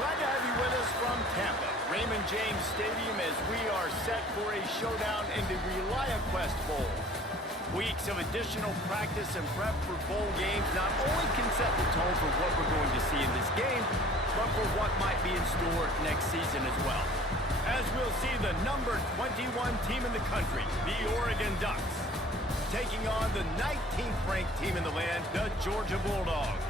Glad to have you with us from Tampa, Raymond James Stadium, as we are set for a showdown in the Reliaquest Bowl. Weeks of additional practice and prep for bowl games not only can set the tone for what we're going to see in this game, but for what might be in store next season as well. As we'll see the number 21 team in the country, the Oregon Ducks, taking on the 19th ranked team in the land, the Georgia Bulldogs.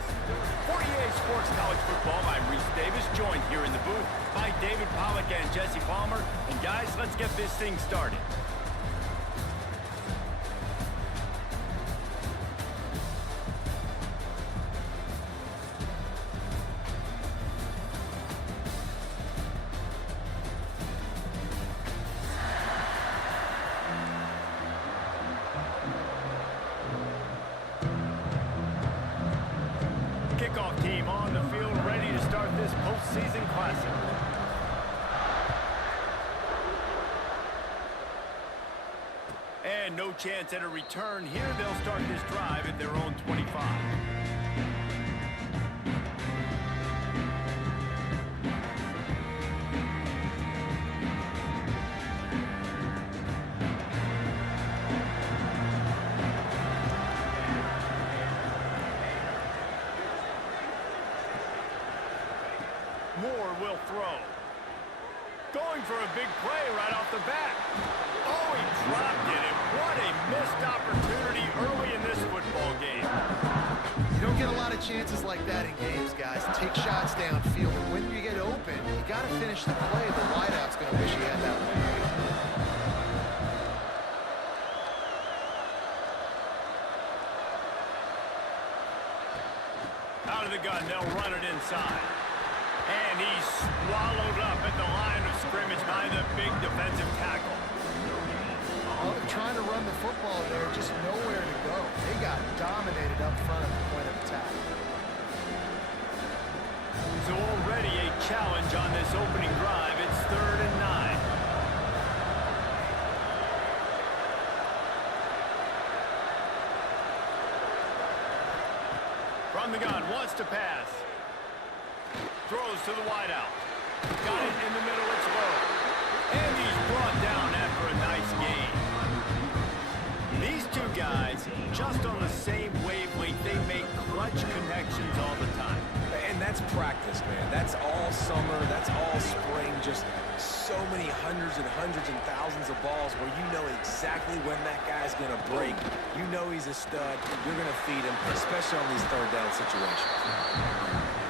For EA Sports College Football, I'm Reese Davis, joined here in the booth by David Pollack and Jesse Palmer. And guys, let's get this thing started. Kickoff team on the field, ready to start this postseason classic. And no chance at a return here. They'll start this drive at their own 25. Moore will throw. Going for a big play right off the bat. Oh, he dropped it, and what a missed opportunity early in this football game. You don't get a lot of chances like that in games, guys. Take shots downfield, and when you get open, you got to finish the play. The wideout's going to wish he had that one right. Out of the gun, they'll run it inside. And he's swallowed up at the line of scrimmage by the big defensive tackle. Well, they're trying to run the football there, just nowhere to go. They got dominated up front at the point of attack. So already a challenge on this opening drive. It's 3rd and 9. From the gun, wants to pass. Throws to the wideout. Got it in the middle, it's low. And he's brought down after a nice gain. These two guys, just on the same wavelength, they make clutch connections all the time. And that's practice, man. That's all summer. That's all spring. Just so many hundreds and thousands of balls where you know exactly when that guy's going to break. You know he's a stud. You're going to feed him, especially on these third down situations.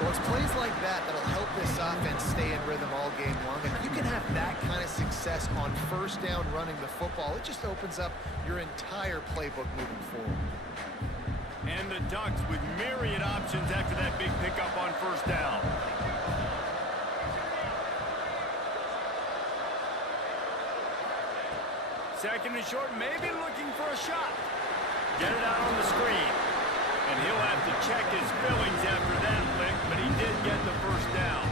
Well, it's plays like that that'll help this offense stay in rhythm all game long. And if you can have that kind of success on first down running the football, it just opens up your entire playbook moving forward. And the Ducks with myriad options after that big pickup on first down. Second and short, maybe looking for a shot. Get it out on the screen. And he'll have to check his fillings after that lick, but he did get the first down.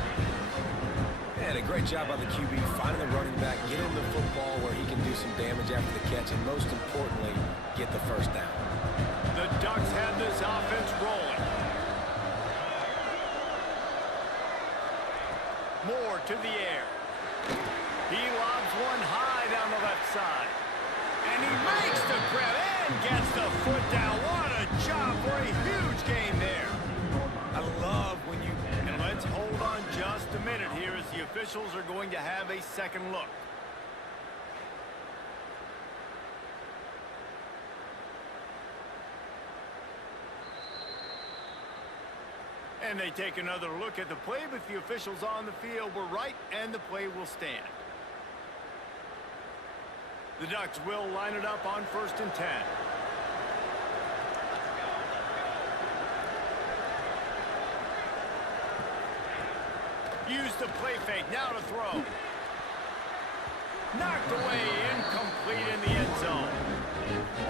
And a great job by the QB finding the running back, get him the football where he can do some damage after the catch, and most importantly, get the first down. The Ducks have this offense rolling. Moore to the air. He lobs one high down the left side. And he makes the grab and gets the foot down. What a job for a huge gain there. I love when you... And let's hold on just a minute here as the officials are going to have a second look. And they take another look at the play, but the officials on the field were right, and the play will stand. The Ducks will line it up on 1st and 10. Use the play fake, now to throw. Knocked away, incomplete in the end zone.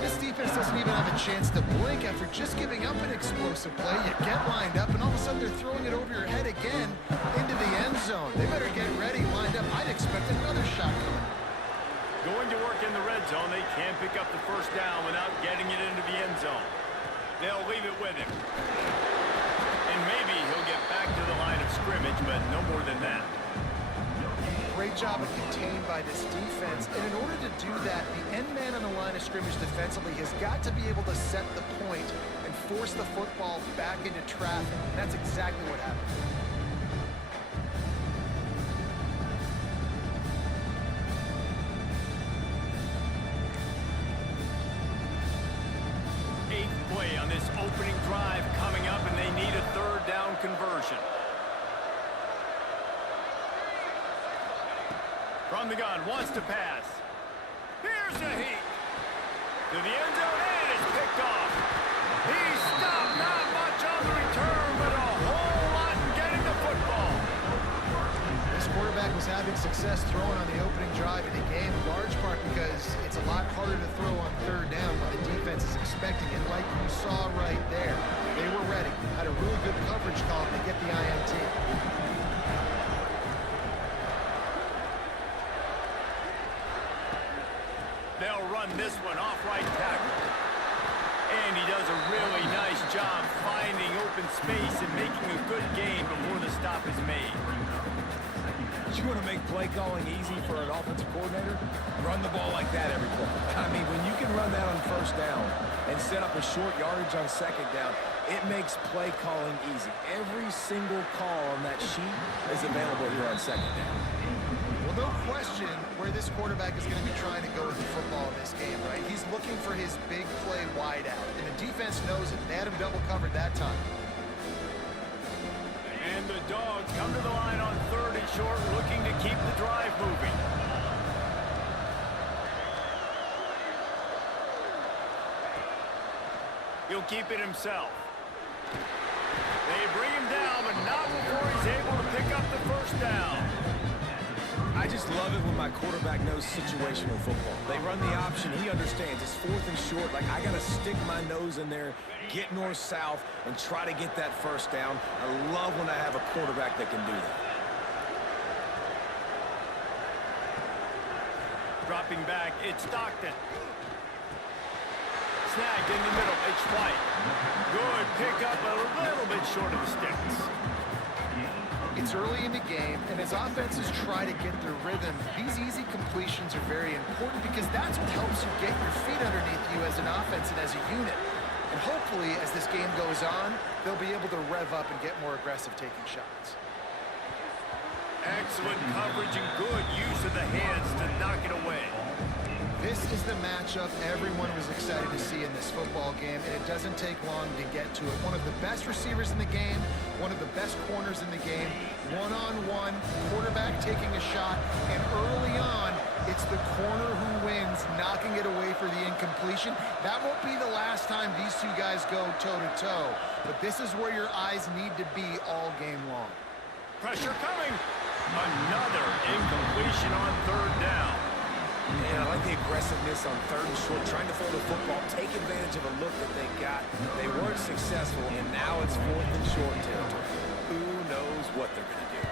This defense doesn't even have a chance to blink after just giving up an explosive play. You get lined up, and all of a sudden they're throwing it over your head again into the end zone. They better get ready, lined up. I'd expect another shot coming. Going to work in the red zone. They can't pick up the first down without getting it into the end zone. They'll leave it with him. And maybe he'll get back to the line of scrimmage. scrimmage, but no more than that. Great job of contained by this defense. And in order to do that, the end man on the line of scrimmage defensively has got to be able to set the point and force the football back into traffic. And that's exactly what happened. Eighth play on this opening drive coming up, and they need a third down conversion. From the gun, wants to pass. Here's a heat. To the end zone, and it's picked off. He's stopped, not much on the return, but a whole lot in getting the football. This quarterback was having success throwing on the opening drive of the game, in large part because it's a lot harder to throw on third down when the defense is expecting it, like you saw right there. They were ready, had a really good coverage call to get the INT. They'll run this one off right tackle. And he does a really nice job finding open space and making a good gain before the stop is made. You want to make play calling easy for an offensive coordinator? Run the ball like that every play. I mean, when you can run that on first down and set up a short yardage on second down, it makes play calling easy. Every single call on that sheet is available here on second down. Well, no question where this quarterback is going to be trying to go with the football in this game, right? He's looking for his big play wide out, and the defense knows it. They had him double covered that time. And the Dogs come to the line on third and short, looking to keep the drive moving. He'll keep it himself. They bring him down, but not before he's able to pick up the first down. I just love it when my quarterback knows situational football. They run the option. He understands. It's fourth and short. Like, I got to stick my nose in there, get north-south, and try to get that first down. I love when I have a quarterback that can do that. Dropping back, it's Stockton. Snagged in the middle, it's White. Good pickup, a little bit short of the sticks. It's early in the game, and as offenses try to get their rhythm, these easy completions are very important because that's what helps you get your feet underneath you as an offense and as a unit. And hopefully, as this game goes on, they'll be able to rev up and get more aggressive taking shots. Excellent coverage and good use of the hands to knock it away. This is the matchup everyone was excited to see in this football game, and it doesn't take long to get to it. One of the best receivers in the game, one of the best corners in the game, one-on-one, quarterback taking a shot, and early on, it's the corner who wins, knocking it away for the incompletion. That won't be the last time these two guys go toe-to-toe, but this is where your eyes need to be all game long. Pressure coming. Another incompletion on third down. Man, I like the aggressiveness on third and short, trying to throw the football, take advantage of a look that they got. They weren't successful, and now it's fourth and short territory. Who knows what they're going to do?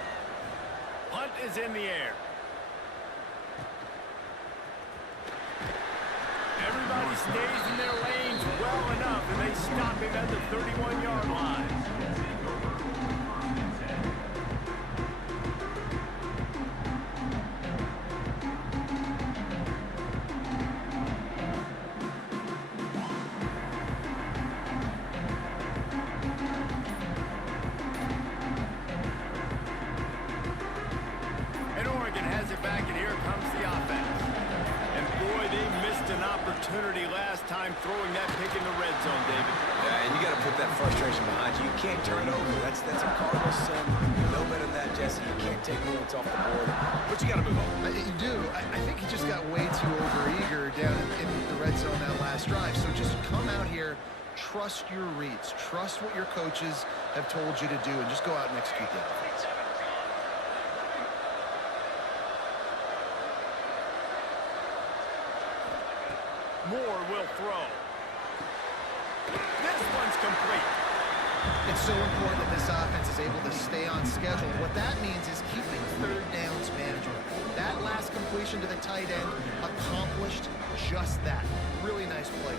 Punt is in the air. Everybody stays in their lanes well enough, and they stop him at the 31-yard line. Opportunity last time throwing that pick in the red zone, David. Yeah, and you got to put that frustration behind you. You can't turn it over. That's a Cardinals son. You know better than that, Jesse. You can't take points off the board, but you got to move on. You do. I think he just got way too overeager down in the red zone that last drive. So just come out here, trust your reads, trust what your coaches have told you to do, and just go out and execute that. Moore will throw. This one's complete. It's so important that this offense is able to stay on schedule. What that means is keeping third downs manageable. That last completion to the tight end accomplished just that. Really nice play.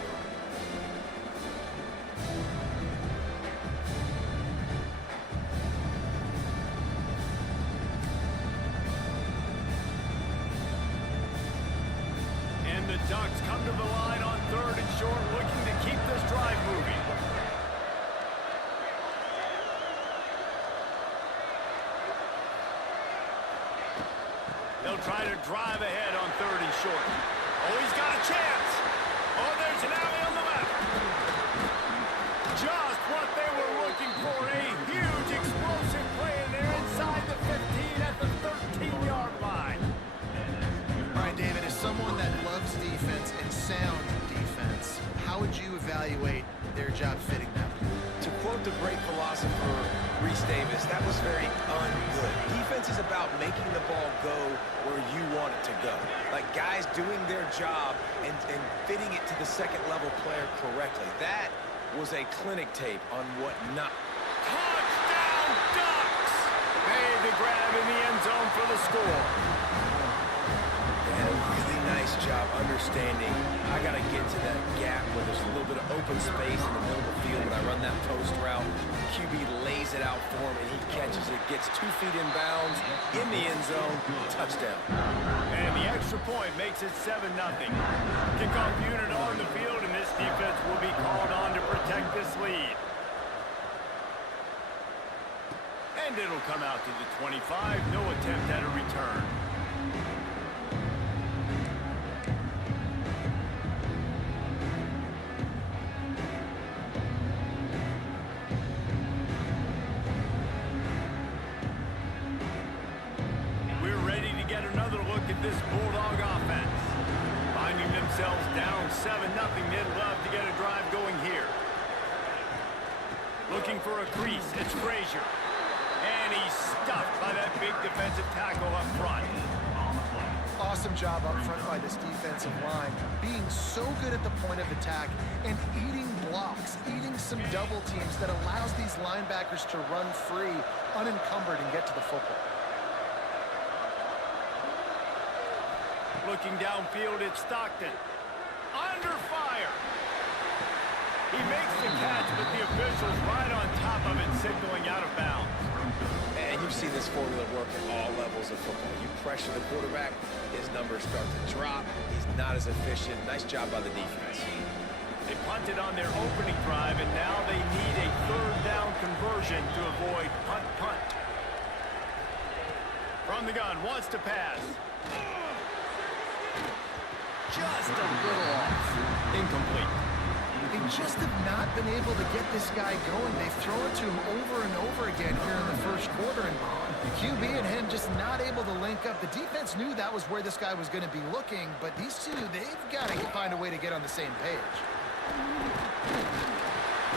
Ducks come to the line on 3rd and short, looking to keep this drive moving. They'll try to drive ahead on 3rd and short. Oh, he's got a chance. Oh, there's an alley on the left. Just what they were looking for. A huge explosive play, and they're inside the 15 at the 13-yard line. All right, David, as someone that loves defense and sound defense, how would you evaluate their job fitting that? To quote the great philosopher Reese Davis, that was very ungood. Defense is about making the ball go where you want it to go. Like guys doing their job and fitting it to the second-level player correctly. That was a clinic tape on what not. Touchdown, Ducks! Made the grab in the end zone for the score. And a really nice job understanding. I got to get to that gap where there's a little bit of open space in the middle of the field when I run that post route. QB lays it out for him, and he catches it, gets 2 feet in bounds, in the end zone, touchdown. And the extra point makes it 7-0. Kickoff unit on the field, and this defense will be called on to protect this lead. And it'll come out to the 25. No attempt at a return. This Bulldog offense. Finding themselves down 7-0, they'd love to get a drive going here. Looking for a crease, it's Frazier. And he's stuffed by that big defensive tackle up front. Awesome job up front by this defensive line, being so good at the point of attack and eating blocks, eating some double teams that allows these linebackers to run free, unencumbered, and get to the football. Looking downfield, it's Stockton. Under fire. He makes the catch, but the official's right on top of it, signaling out of bounds. And you've seen this formula work at all levels of football. You pressure the quarterback, his numbers start to drop. He's not as efficient. Nice job by the defense. They punted on their opening drive, and now they need a 3rd down conversion to avoid punt. From the gun, wants to pass. Just a little off. Incomplete. They just have not been able to get this guy going. They've thrown it to him over and over again here in the first quarter, and the QB and him just not able to link up. The defense knew that was where this guy was going to be looking, but these two, they've got to find a way to get on the same page.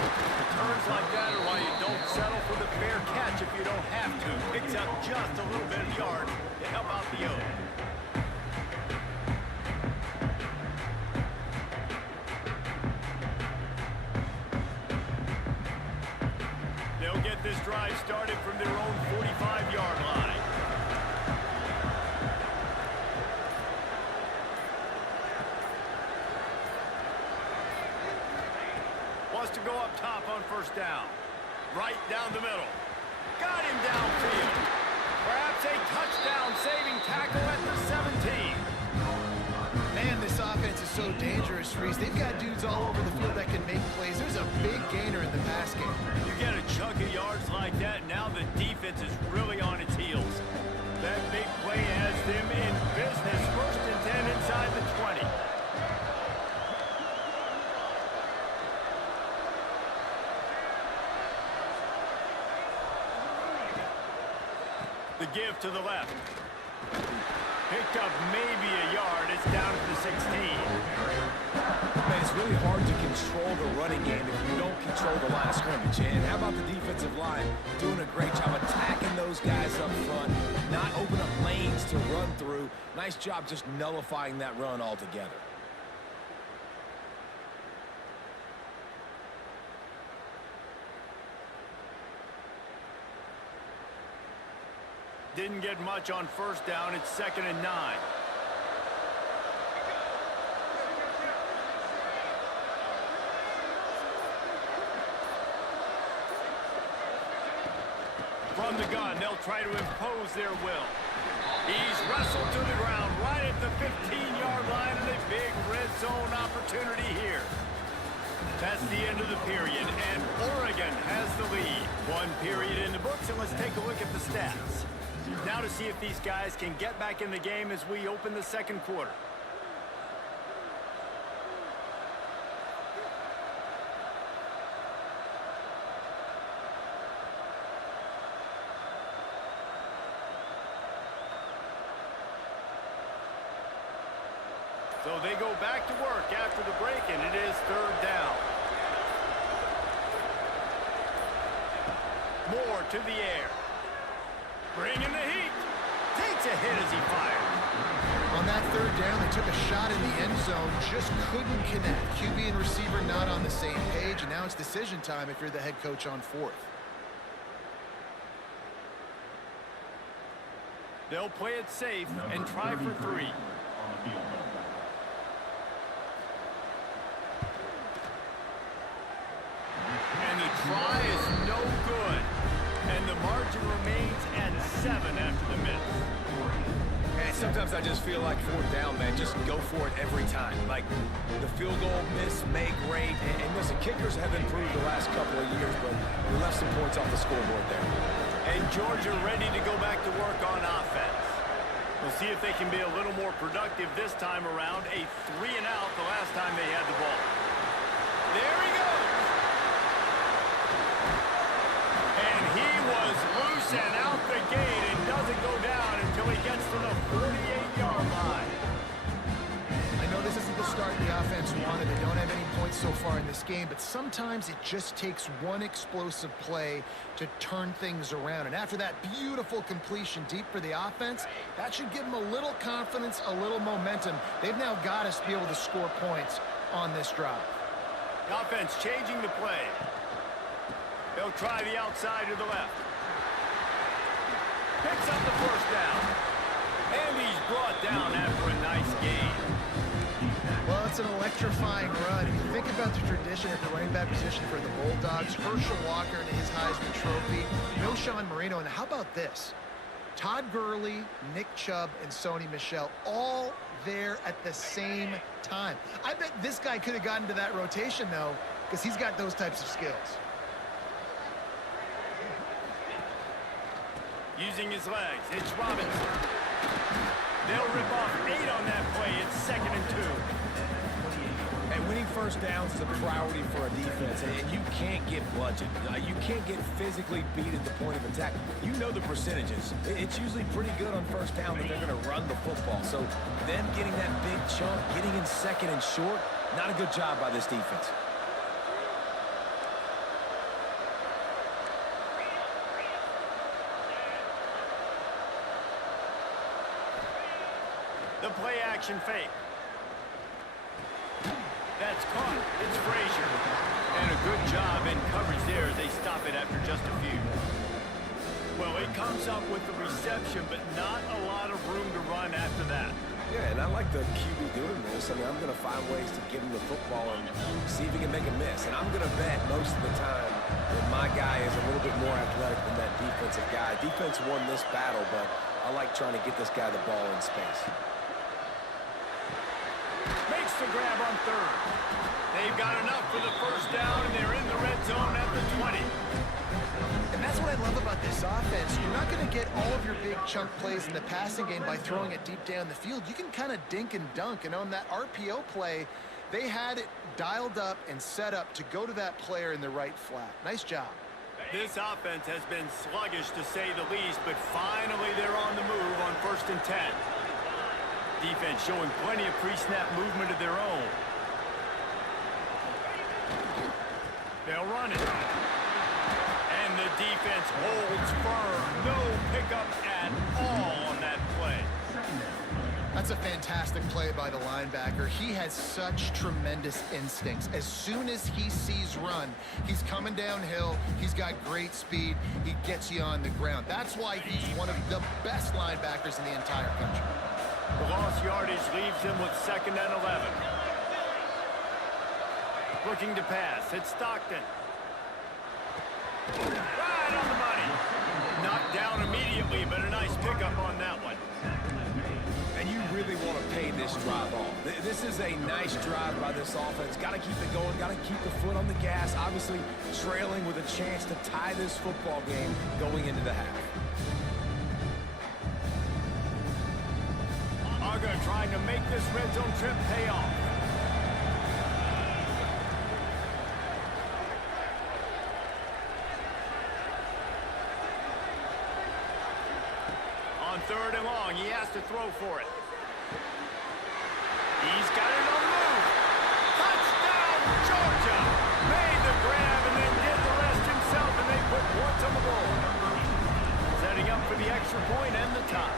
Returns like that are why you don't settle for the fair catch if you don't have to. Picks up just a little bit of yard to help out the O. They'll get this drive started from their own 45-yard line. Wants to go up top on 1st down. Right down the middle. Got him downfield. Perhaps a touchdown-saving tackle at the 17. Man, this offense is so dangerous, Reese. They've got dudes all over the field that can make plays. There's a big gainer in the pass game. You get a chunk of yards like that, and now the defense is really on its heels. That big play has them in business. 1st and 10 inside the 20. The give to the left. Picked up maybe a yard. It's down to the 16. Man, it's really hard to control the running game if you don't control the line of scrimmage. And how about the defensive line doing a great job attacking those guys up front, not open up lanes to run through. Nice job just nullifying that run altogether. Didn't get much on 1st down. It's 2nd and 9. From the gun, they'll try to impose their will. He's wrestled to the ground right at the 15-yard line, and a big red period, and Oregon has the lead. One period in the books, and let's take a look at the stats. Now to see if these guys can get back in the game as we open the second quarter. So they go back to work after the break, and it is third down. Moore to the air. Bringing the heat. Takes a hit as he fires. On that third down, they took a shot in the end zone, just couldn't connect. QB and receiver not on the same page, and now it's decision time if you're the head coach on fourth. They'll play it safe and try for 3. And the try is no good. And the margin remains at 7 after the miss. And sometimes I just feel like fourth down, man, just go for it every time. Like the field goal miss, make great. And listen, kickers have improved the last couple of years, but we left some points off the scoreboard there. And Georgia ready to go back to work on offense. We'll see if they can be a little more productive this time around. A 3-and-out the last time they had the ball. There he goes. And he was loose and out the gate and doesn't go down until he gets to the 48-yard line. I know this isn't the start the offense wanted. They don't have any points so far in this game, but sometimes it just takes one explosive play to turn things around. And after that beautiful completion deep for the offense, that should give them a little confidence, a little momentum. They've now got us to be able to score points on this drive. The offense changing the play. They'll try the outside to the left. Picks up the first down. And he's brought down after a nice gain. Well, it's an electrifying run. If you think about the tradition at the running back position for the Bulldogs, Herschel Walker and his Heisman Trophy, Milshawn Marino, and how about this? Todd Gurley, Nick Chubb, and Sony Michel all there at the same time. I bet this guy could have gotten to that rotation, though, because he's got those types of skills. Using his legs, it's Robinson. They'll rip off 8 on that play. It's 2nd and 2. And winning first downs is a priority for a defense, and you can't get bludgeoned. You can't get physically beat at the point of attack. You know the percentages. It's usually pretty good on first down that they're going to run the football. So them getting that big chunk, getting in 2nd and short, not a good job by this defense. The play-action fake. That's caught. It's Frazier. And a good job in coverage there as they stop it after just a few. Well, it comes up with the reception, but not a lot of room to run after that. Yeah, and I like the QB doing this. I mean, I'm going to find ways to give him the football and see if he can make a miss. And I'm going to bet most of the time that my guy is a little bit more athletic than that defensive guy. Defense won this battle, but I like trying to get this guy the ball in space. Makes the grab on 3rd. They've got enough for the first down, and they're in the red zone at the 20. And that's what I love about this offense. You're not going to get all of your big chunk plays in the passing game by throwing it deep down the field. You can kind of dink and dunk. And on that RPO play, they had it dialed up and set up to go to that player in the right flat. Nice job. This offense has been sluggish, to say the least, but finally they're on the move on 1st and 10. Defense showing plenty of pre-snap movement of their own. They'll run it. And the defense holds firm. No pickup at all on that play. That's a fantastic play by the linebacker. He has such tremendous instincts. As soon as he sees run, he's coming downhill. He's got great speed. He gets you on the ground. That's why he's one of the best linebackers in the entire country. The lost yardage leaves him with 2nd and 11. Looking to pass. It's Stockton. Right on the money. Knocked down immediately, but a nice pickup on that one. And you really want to pay this drive off. This is a nice drive by this offense. Got to keep it going. Got to keep the foot on the gas. Obviously, trailing with a chance to tie this football game going into the half. Uga trying to make this red zone trip pay off. On 3rd and long, he has to throw for it. He's got it on the move. Touchdown, Georgia! Made the grab and then did the rest himself, and they put points on the board. Setting up for the extra point and the tie.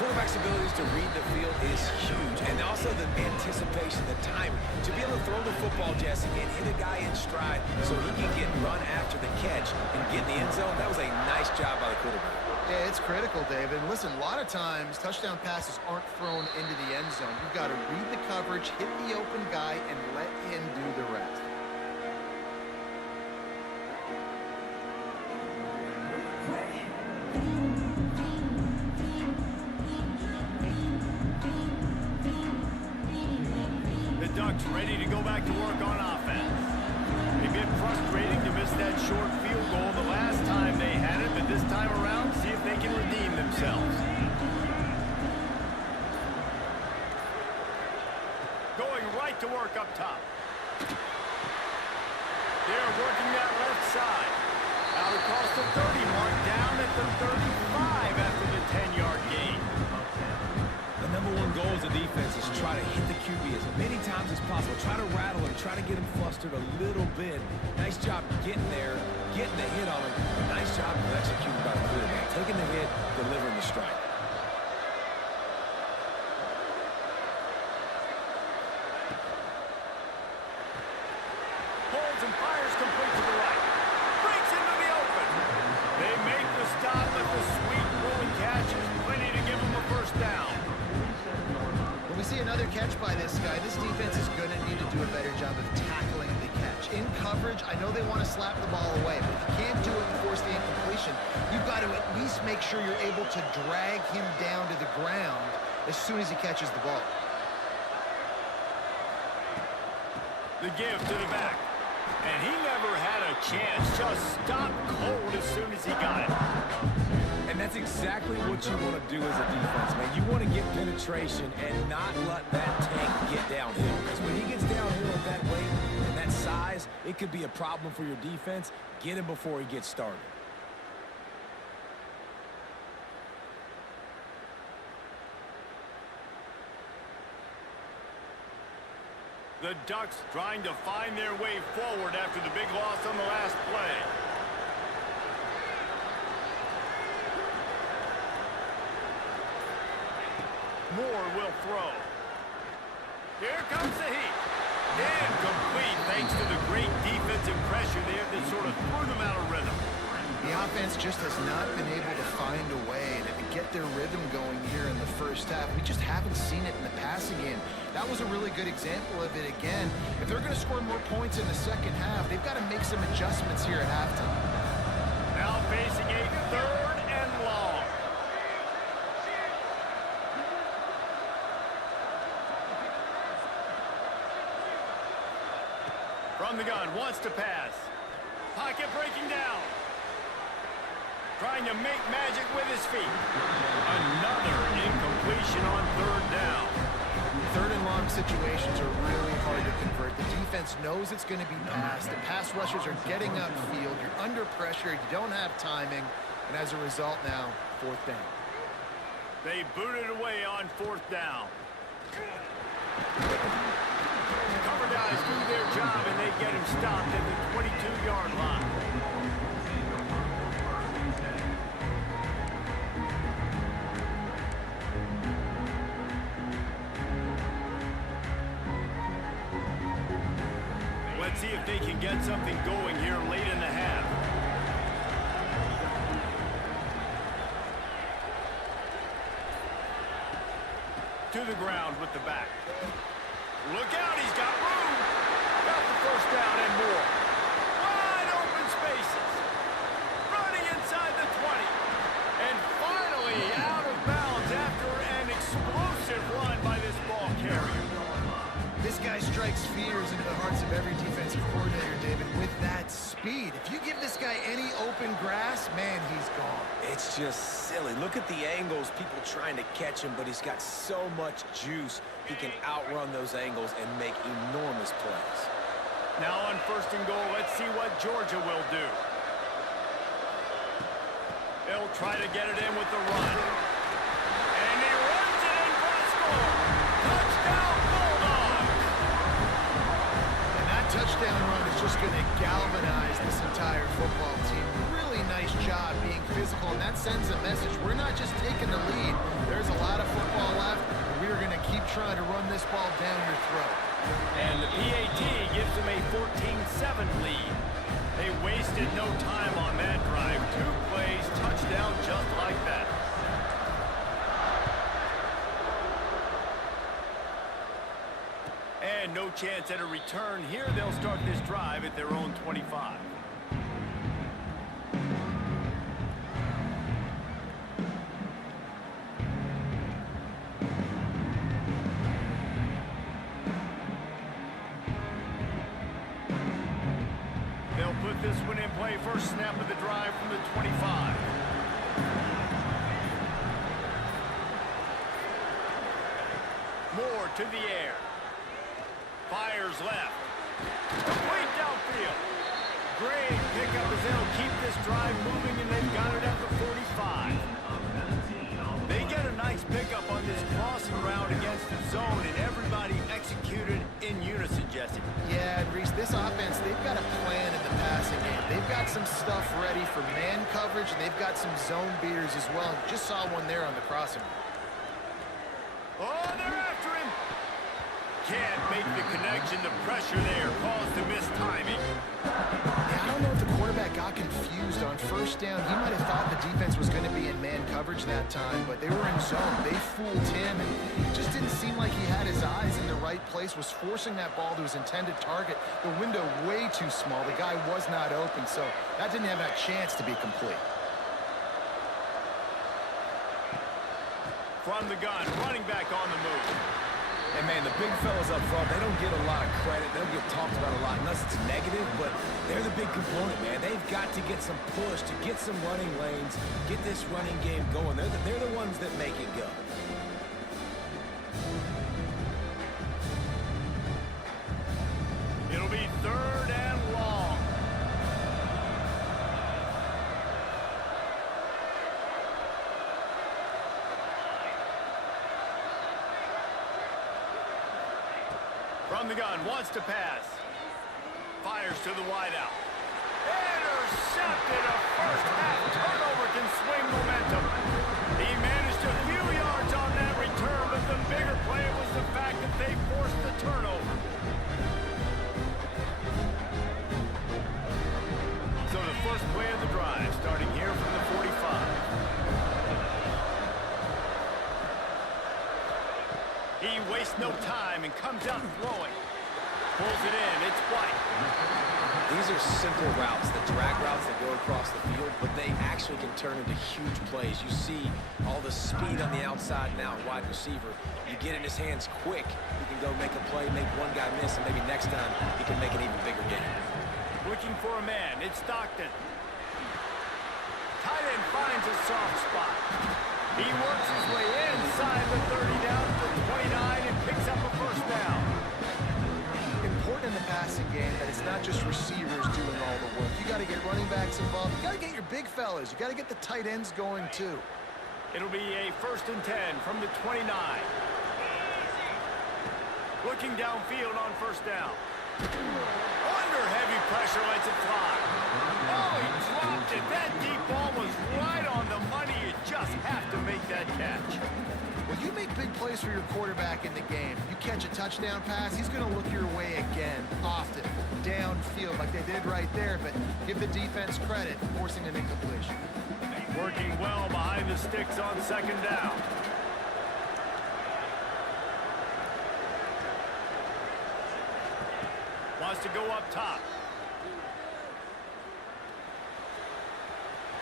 Quarterback's abilities to read the field is huge, and also the anticipation, the timing. To be able to throw the football, Jesse, and hit a guy in stride so he can get run after the catch and get in the end zone, that was a nice job by the quarterback. Yeah, it's critical, David. And listen, a lot of times, touchdown passes aren't thrown into the end zone. You've got to read the coverage, hit the open guy, and let him do the rest. The Ducks ready to go back to work on offense. It's been frustrating to miss that short field goal the last time they had it, but this time around, see if they can redeem themselves. Going right to work up top. They're working that left side. Out across the 30 mark, down at the 35 after the 10-yard gain. The #1 goal as a defense is try to hit the QB as many times as possible. Try to rattle him, try to get him flustered a little bit. Nice job getting there, getting the hit on him. Nice job of executing by the quarterback. Taking the hit, delivering the strike. Holds and fires complete to the right. Breaks into the open. They make the stop, but the sweet rolling catch is plenty to give them a first down. When we see another catch by this guy, this defense is going to need to do a better job of tackling the catch. In coverage, I know they want to slap the ball away, but if you can't do it and force the incompletion, you've got to at least make sure you're able to drag him down to the ground as soon as he catches the ball. The give to the back. And he never had a chance. Just stopped cold as soon as he got it. And that's exactly what you want to do as a defense, man. You want to get penetration and not let that tank get downhill. Because when he gets downhill at that weight and that size, it could be a problem for your defense. Get him before he gets started. The Ducks trying to find their way forward after the big loss on the last play. Moore will throw. Here comes the heat. Incomplete thanks to the great defensive pressure there that sort of threw them out of rhythm. The offense just has not been able to find a way to get their rhythm going here in the first half. We just haven't seen it in the passing game. That was a really good example of it again. If they're going to score more points in the second half, they've got to make some adjustments here at halftime. Now facing a 3rd and long. From the gun, wants to pass. Pocket breaking down. Trying to make magic with his feet. Another incompletion on 3rd down. 3rd and long situations are really hard to convert. The defense knows it's going to be passed. The pass rushers are getting upfield. You're under pressure. You don't have timing. And as a result now, 4th down. They booted away on 4th down. Cover guys do their job, and they get him stopped at the 22-yard line. Let's see if they can get something going here late in the half. To the ground with the back. Look out, he's got room. Got the first down and more. Wide open spaces. Running inside the 20. And finally out of bounds after an explosive run by this ball hearts of every defensive coordinator, David, with that speed. If you give this guy any open grass, man, he's gone. It's just silly. Look at the angles, people trying to catch him, but he's got so much juice. He can outrun those angles and make enormous plays. Now on 1st and goal, let's see what Georgia will do. They'll try to get it in with the run. And he runs it in for a score. Touchdown, Bulldogs! And that touchdown run is just going to galvanize this entire football team. Really nice job being physical, and that sends a message. We're not just taking the lead. There's a lot of football left, and we are going to keep trying to run this ball down your throat. And the PAT gives them a 14-7 lead. They wasted no time on that drive. 2 plays, touchdown just like that. And no chance at a return here. They'll start this drive at their own 25. They'll put this one in play. First snap of the drive from the 25. Moore to the air. Fires left. Complete downfield. Great pickup as they'll keep this drive moving, and they've got it at the 45. They get a nice pickup on this crossing route against the zone, and everybody executed in unison, Jesse. Yeah, and Reese, this offense, they've got a plan in the passing game. They've got some stuff ready for man coverage, and they've got some zone beaters as well. Just saw one there on the crossing. Oh, they're after him. Can't make the connection. The pressure there caused the missed timing. Yeah, I don't know if the quarterback got confused on 1st down. He might have thought the defense was going to be in man coverage that time, but they were in zone. They fooled him, and it just didn't seem like he had his eyes in the right place, was forcing that ball to his intended target. The window way too small. The guy was not open, so that didn't have that chance to be complete. From the gun, running back on the move. And, man, the big fellas up front, they don't get a lot of credit. They don't get talked about a lot unless it's negative, but they're the big component, man. They've got to get some push, to get some running lanes, get this running game going. They're the ones that make it go. It'll be 3rd and long. From the gun, wants to pass. Fires to the wideout. Intercepted. A first half turnover can swing momentum. He managed a few yards on that return, but the bigger play was the fact that they forced the turnover. So the first play of the drive, starting here from the 45. He wastes no time and comes out throwing. Pulls it in. It's White. These are simple routes, the drag routes that go across the field, but they actually can turn into huge plays. You see all the speed on the outside now, wide receiver. You get in his hands quick, he can go make a play, make one guy miss, and maybe next time he can make an even bigger game. Looking for a man. It's Stockton. Tight end finds a soft spot. He works his way inside the 30 down to the 29 and picks up a first down. Important in the passing game that it's not just receivers doing all the work. You got to get running backs involved. You got to get your big fellas. You got to get the tight ends going too. It'll be a 1st and 10 from the 29. Looking downfield on 1st down. Under heavy pressure, lets it fly. Oh, he dropped it. That deep ball was right on the money. You just have to make that catch. Well, you make big plays for your quarterback in the game. You catch a touchdown pass, he's going to look your way again, often, downfield like they did right there, but give the defense credit, forcing an incompletion. Working well behind the sticks on 2nd down. Wants to go up top.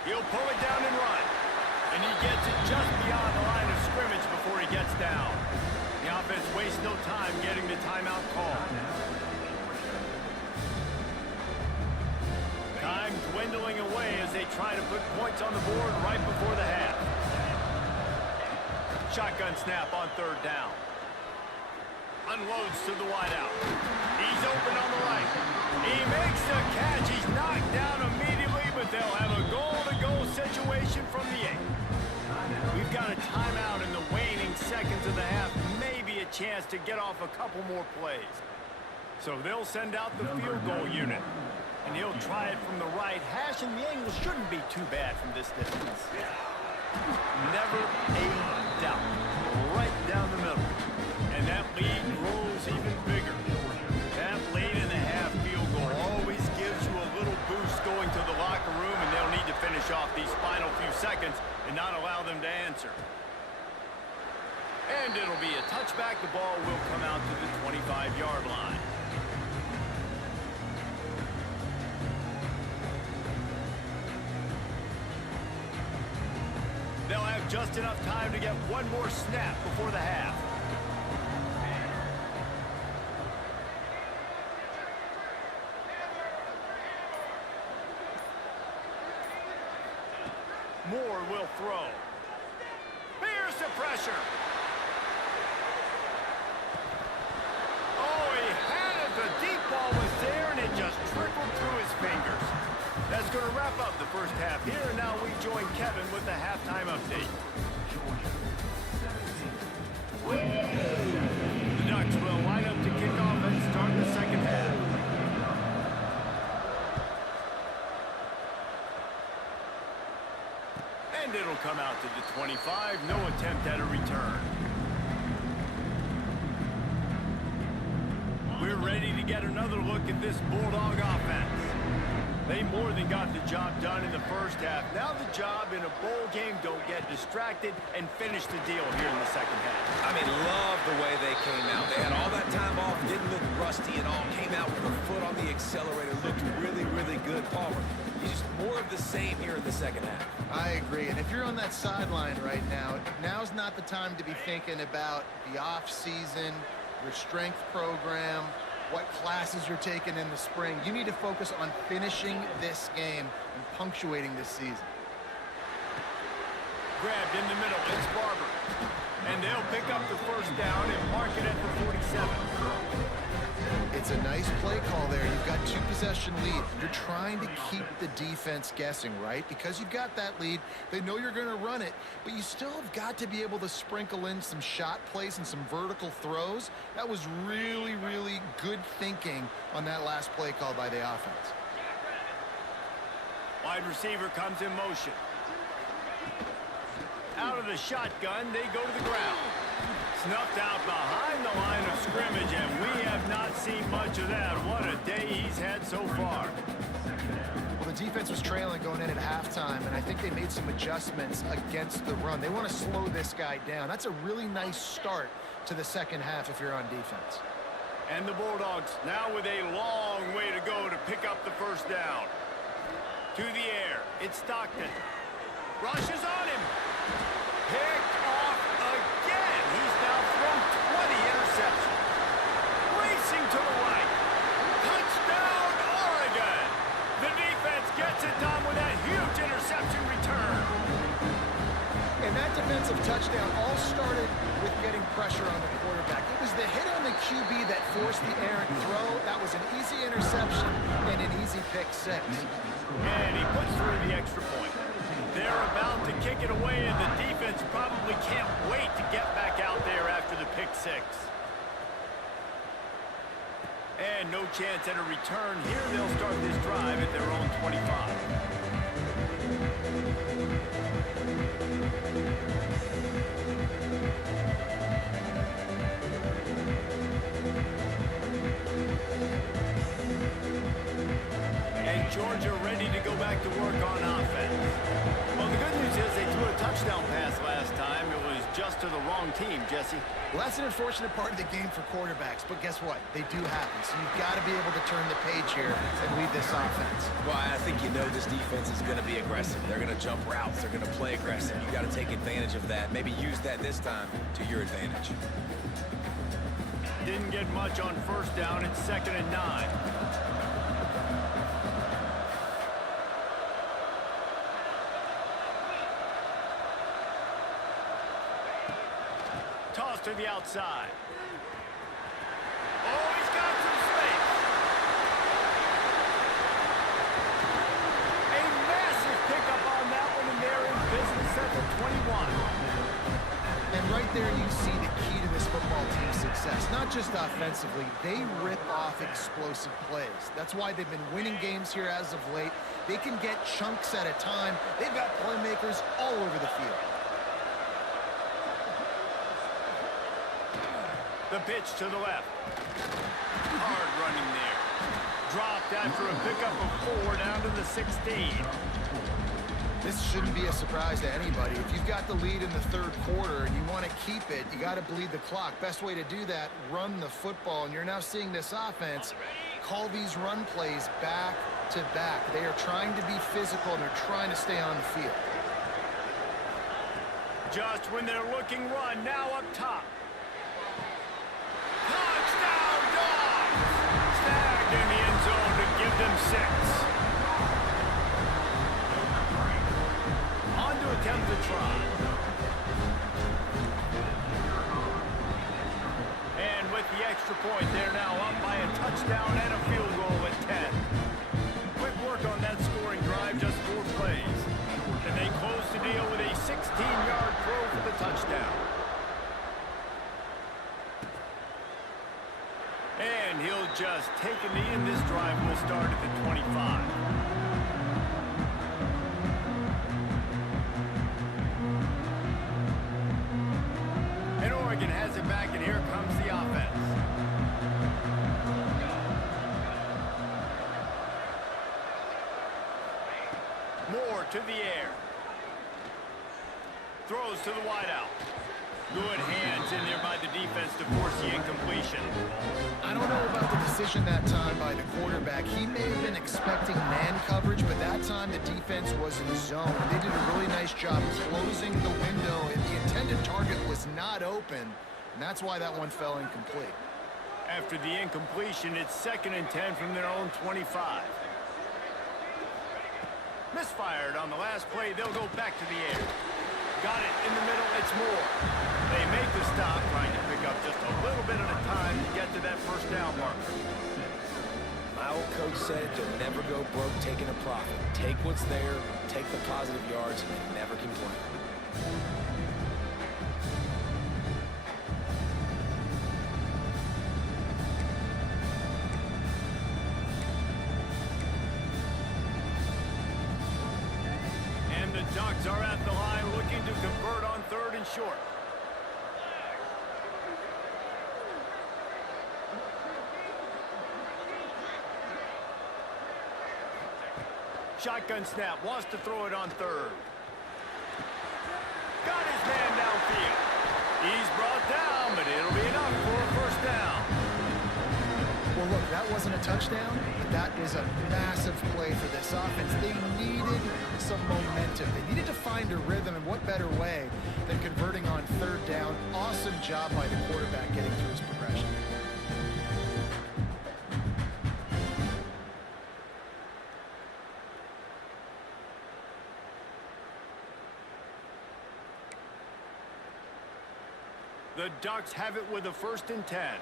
He'll pull it down and run. And he gets it just beyond the line of scrimmage before he gets down. The offense wastes no time getting the timeout call. dwindling away as they try to put points on the board right before the half. Shotgun snap on third down. Unloads to the wideout. He's open on the right. He makes the catch. He's knocked down immediately, but they'll have a goal-to-goal situation from the 8. We've got a timeout in the waning seconds of the half. Maybe a chance to get off a couple more plays. So they'll send out the field goal unit. And he'll try it from the right hash, and the angle shouldn't be too bad from this distance. Never a doubt. Right down the middle. And that lead grows even bigger. That late in the half field goal always gives you a little boost going to the locker room, and they'll need to finish off these final few seconds and not allow them to answer. And it'll be a touchback. The ball will come out to the 25-yard line. They'll have just enough time to get one more snap before the half. Moore will throw. Here's the pressure. Oh, he had it. The deep ball was there, and it just trickled through his fingers. That's going to wrap up the first half here, and now we join Kevin with the halftime update. The Ducks will line up to kick off and start the second half. And it'll come out to the 25. No attempt at a return. We're ready to get another look at this Bulldog offense. They more than got the job done in the first half. Now the job in a bowl game, don't get distracted and finish the deal here in the second half. I mean, love the way they came out. They had all that time off, didn't look rusty at all, came out with a foot on the accelerator, looked really, really good. Palmer, just more of the same here in the second half. I agree, and if you're on that sideline right now, now's not the time to be thinking about the off-season, your strength program, what classes you're taking in the spring. You need to focus on finishing this game and punctuating this season. Grabbed in the middle, it's Barber. And they'll pick up the first down and mark it at the 47. It's a nice play call there. You've got 2-possession lead. You're trying to keep the defense guessing, right? Because you've got that lead, they know you're going to run it, but you still have got to be able to sprinkle in some shot plays and some vertical throws. That was really, really good thinking on that last play call by the offense. Wide receiver comes in motion. Out of the shotgun, they go to the ground. Snuffed out behind the line of scrimmage, and we have not seen much of that. What a day he's had so far. Well, the defense was trailing going in at halftime, and I think they made some adjustments against the run. They want to slow this guy down. That's a really nice start to the second half if you're on defense. And the Bulldogs now with a long way to go to pick up the first down. To the air, it's Stockton. Rushes on him. Picked off again. He's now thrown 20 interceptions. Racing to the right. Touchdown, Oregon. The defense gets it done with that huge interception return. And that defensive touchdown all started with getting pressure on the quarterback. It was the hit on the QB that forced the errant throw. That was an easy interception and an easy pick six. And he puts through the extra point. They're about to kick it away, and the defense probably can't wait to get back out there after the pick six. And no chance at a return here. They'll start this drive at their own 25. Georgia ready to go back to work on offense. Well, the good news is they threw a touchdown pass last time. It was just to the wrong team, Jesse. Well, that's an unfortunate part of the game for quarterbacks, but guess what? They do happen. So you've got to be able to turn the page here and lead this offense. Well, I think you know this defense is going to be aggressive. They're going to jump routes. They're going to play aggressive. You got to take advantage of that. Maybe use that this time to your advantage. Didn't get much on first down. It's 2nd and 9. outside. Oh, he's got some space. A massive pickup on that one, and they're in business at the 21. And right there you see the key to this football team's success. Not just offensively, they rip off explosive plays. That's why they've been winning games here as of late. They can get chunks at a time. They've got playmakers all over the field. The pitch to the left. Hard running there. Dropped after a pickup of 4 down to the 16. This shouldn't be a surprise to anybody. If you've got the lead in the third quarter and you want to keep it, you got to bleed the clock. Best way to do that, run the football. And you're now seeing this offense call these run plays back to back. They are trying to be physical, and they're trying to stay on the field. Just when they're looking run, now up top. Touchdown, Dogs! Snagged in the end zone to give them 6. On to attempt to try. And with the extra point, they're now up by a touchdown and a field goal at 10. Quick work on that scoring drive, just 4 plays. And they close the deal with a 16-yard throw for the touchdown. And he'll just take a knee, and this drive will start at the 25. And Oregon has it back, and here comes the offense. Moore to the air. Throws to the wideout. Good hands in there by the defense to force the incompletion. I don't know about the decision that time by the quarterback. He may have been expecting man coverage, but that time the defense was in zone. They did a really nice job closing the window, and the intended target was not open, and that's why that one fell incomplete. After the incompletion, it's 2nd and 10 from their own 25. Misfired on the last play. They'll go back to the air. Got it in the middle. It's Moore. They make the stop, trying to pick up just a little bit at a time to get to that first down marker. My old coach said you'll never go broke taking a profit. Take what's there, take the positive yards, and never complain. And the Ducks are at the line looking to convert on 3rd and short. Shotgun snap, wants to throw it on 3rd. Got his man downfield. He's brought down, but it'll be enough for a first down. Well, look, that wasn't a touchdown, but that is a massive play for this offense. They needed some momentum. They needed to find a rhythm, and what better way than converting on 3rd down. Awesome job by the quarterback getting through his progression. The Ducks have it with a 1st and 10.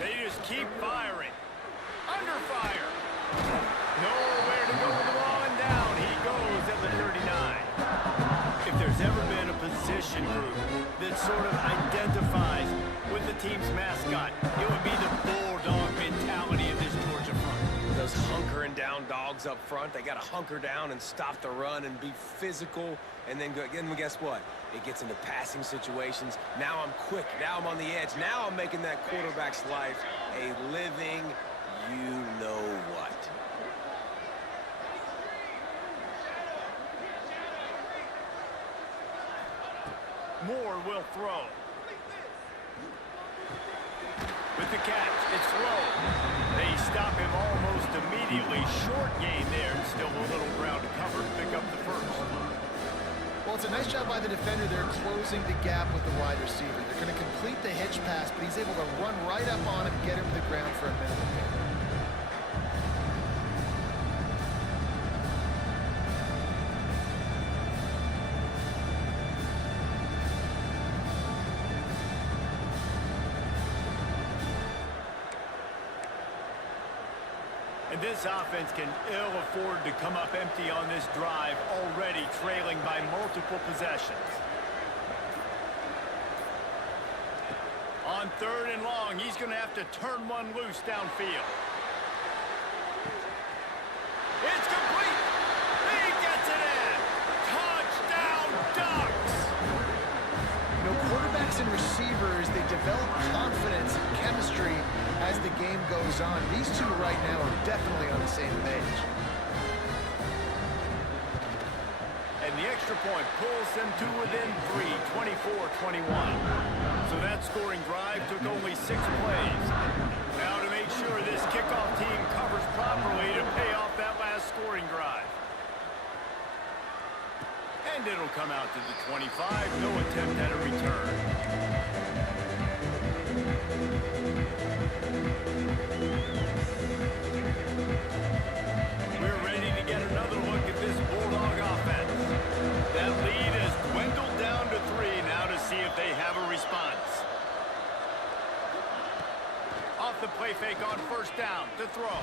They just keep firing. Under fire. Nowhere to go with the ball, and down he goes at the 39. If there's ever been a position group that sort of identifies with the team's mascot, it would be the bulldog mentality of this Georgia front. Those hunkering down dogs up front, they got to hunker down and stop the run and be physical, and then guess what? It gets into passing situations. Now I'm quick. Now I'm on the edge. Now I'm making that quarterback's life a living you-know-what. Moore will throw. With the catch, it's low. They stop him almost immediately. Short gain there, and still a little ground to cover to pick up the first. Well, it's a nice job by the defender there closing the gap with the wide receiver. They're going to complete the hitch pass, but he's able to run right up on him and get him to the ground for a minute. This offense can ill afford to come up empty on this drive, already trailing by multiple possessions. On 3rd and long, he's going to have to turn one loose downfield. It's complete. He gets it in. Touchdown, Ducks. You know, quarterbacks and receivers, they develop confidence and chemistry as the game goes on. These two right now are definitely on the same page. And the extra point pulls them to within 3, 24-21. So that scoring drive took only 6 plays. Now to make sure this kickoff team covers properly to pay off that last scoring drive. And it'll come out to the 25. No attempt at a return. We're ready to get another look at this Bulldog offense. That lead has dwindled down to 3 now to see if they have a response. Off the play fake on 1st down to throw.